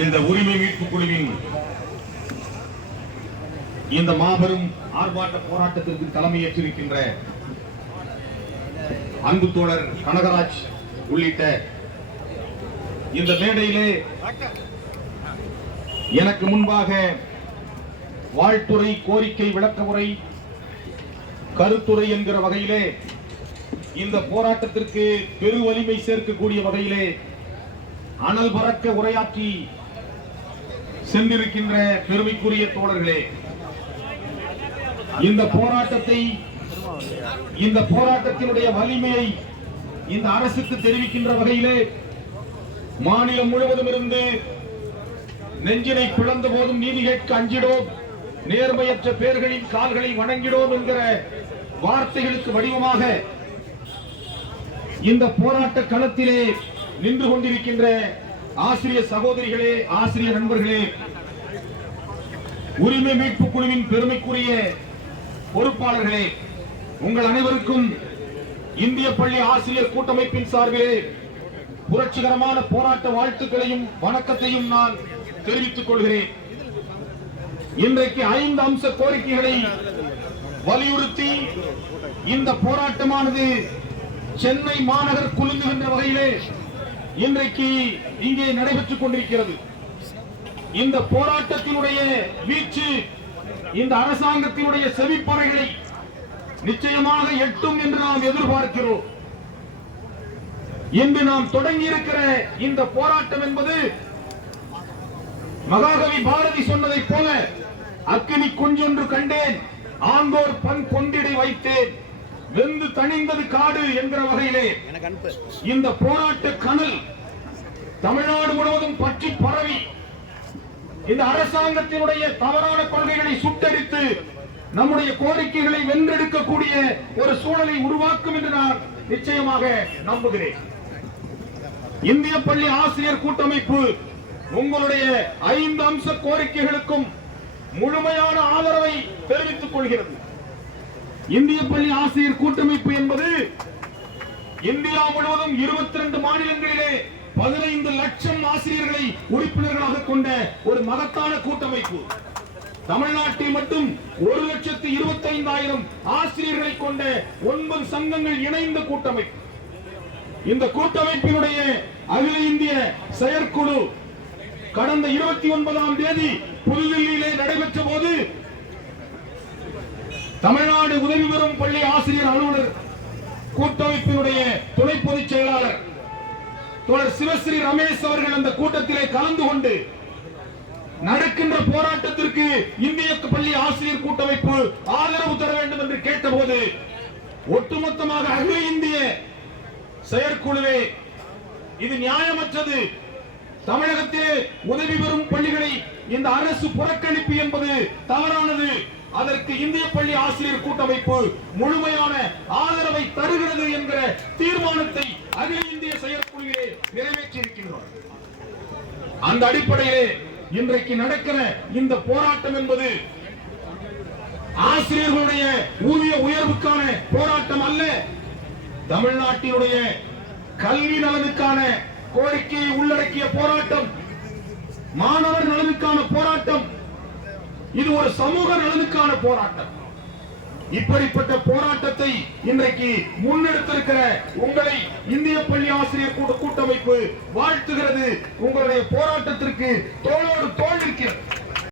இந்த உரிமை மீட்பு குழுவின் இந்த மாபெரும் ஆர்ப்பாட்ட போராட்டத்திற்கு தலைமையேற்றிருக்கின்ற அன்பு தோழர் கனகராஜ் உள்ளிட்ட இந்த மேடையிலே எனக்கு முன்பாக வாழ்த்துறை, கோரிக்கை, விளக்க உரை, கருத்துரை என்கிற வகையிலே இந்த போராட்டத்திற்கு பெரு வலிமை சேர்க்கக்கூடிய வகையிலே அனல் பறக்க உரையாற்றி சென்றிருக்கின்ற பெருமைக்குரிய தோழர்களே, இந்த போராட்டத்தினுடைய வலிமையை இந்த அரசுக்கு தெரிவிக்கின்ற வகையிலே மாநிலம் முழுவதும் இருந்து நெஞ்சினை பிளந்த போதும் நீதி கேட்க அஞ்சிடோம், நேர்மையற்ற பேர்களின் கால்களை வணங்கிடோம் என்கிற வார்த்தைகளுக்கு வடிவமாக இந்த போராட்ட களத்திலே நின்று கொண்டிருக்கின்ற ஆசிரியர் சகோதரிகளே, ஆசிரியர் நண்பர்களே, உரிமை மீட்பு குழுவின் பெருமைக்குரிய பொறுப்பாளர்களே, உங்கள் அனைவருக்கும் இந்திய பள்ளி ஆசிரியர் கூட்டமைப்பின் சார்பிலே புரட்சிகரமான போராட்ட வாழ்த்துக்களையும் வணக்கத்தையும் நான் தெரிவித்துக் கொள்கிறேன். இன்றைக்கு 5 அம்ச கோரிக்கைகளை வலியுறுத்தி இந்த போராட்டமானது சென்னை மாநகர் குலுங்குகின்ற வகையிலே இன்றைக்கு இங்கே நடைபெற்றுக் கொண்டிருக்கிறது. இந்த போராட்டத்தினுடைய வீச்சு இந்த அரசாங்கத்தினுடைய செவிப்பறைகளை நிச்சயமாக எட்டும் என்று நாம் எதிர்பார்க்கிறோம். இன்று நாம் தொடங்கி இருக்கிற இந்த போராட்டம் என்பது மகாகவி பாரதி சொன்னதைப் போல அக்கினி குஞ்சொன்று கண்டேன், ஆங்கோர் பண் கொண்டிடை வைத்தேன், வெந்து தணிந்தது காடு என்கிற வகையிலே இந்த போராட்ட கனல் தமிழ்நாடு முழுவதும் பற்றி பரவி இந்த அரசாங்கத்தினுடைய தவறான கொள்கைகளை சுட்டரித்து நம்முடைய கோரிக்கைகளை வென்றெடுக்கக்கூடிய ஒரு சூழலை உருவாக்கும் என்று நான் நிச்சயமாக நம்புகிறேன். இந்திய பள்ளி ஆசிரியர் கூட்டமைப்பு உங்களுடைய 5 அம்ச கோரிக்கைகளுக்கும் முழுமையான ஆதரவை தெரிவித்துக் கொள்கிறது. இந்திய பள்ளி ஆசிரியர் கூட்டமைப்பு என்பது இந்தியா முழுவதும் 22 மாநிலங்களிலே 15 லட்சம் ஆசிரியர்களை உறுப்பினர்களாக கொண்ட ஒரு மகத்தான கூட்டமைப்பு. தமிழ்நாட்டில் மட்டும் 1,25,000 ஆசிரியர்களை கொண்ட 9 சங்கங்கள் இணைந்த கூட்டமைப்பு. இந்த கூட்டமைப்பினுடைய அகில இந்திய செயற்குழு கடந்த 29ஆம் தேதி புதுதில்லியிலே நடைபெற்ற போது தமிழ்நாடு உதவி பெறும் பள்ளி ஆசிரியர் அலுவலர் கூட்டமைப்பினுடைய துணை பொதுச் செயலாளர் தோழர் சிவஸ்ரீ ரமேஷ் அவர்கள் அந்த கூட்டத்திலே கலந்து கொண்டு நடக்கின்ற போராட்டத்திற்கு இந்திய பள்ளி ஆசிரியர் கூட்டமைப்பு ஆதரவு தர வேண்டும் என்று கேட்டபோது ஒட்டுமொத்தமாக அகில இந்திய செயற்குழுவே இது நியாயமற்றது, தமிழகத்திலே உதவி பெறும் பள்ளிகளை இந்த அரசு புறக்கணிப்பு என்பது தவறானது, அதற்கு இந்திய பள்ளி ஆசிரியர் கூட்டமைப்பு முழுமையான ஆதரவை தருகிறது என்கிற தீர்மானத்தை அகில இந்திய செயற்குழுவிலே நிறைவேற்றியிருக்கின்றோம். அந்த அடிப்படையிலே இன்றைக்கு நடக்கிற இந்த போராட்டம் என்பது ஆசிரியர்களுடைய ஊதிய உயர்வுக்கான போராட்டம் அல்ல, தமிழ்நாட்டினுடைய கல்வி நலனுக்கான கோரிக்கையை உள்ளடக்கிய போராட்டம், மாணவர் நலனுக்கான போராட்டம், இது ஒரு சமூக நலனுக்கான போராட்டம். இப்படிப்பட்ட போராட்டத்தை இன்றைக்கு முன்னெடுத்திருக்கிற உங்களை இந்திய பள்ளி ஆசிரியர் கூட்டமைப்பு வாழ்த்துகிறது. உங்களுடைய போராட்டத்திற்கு தோளோடு தோள் இருக்கிறது.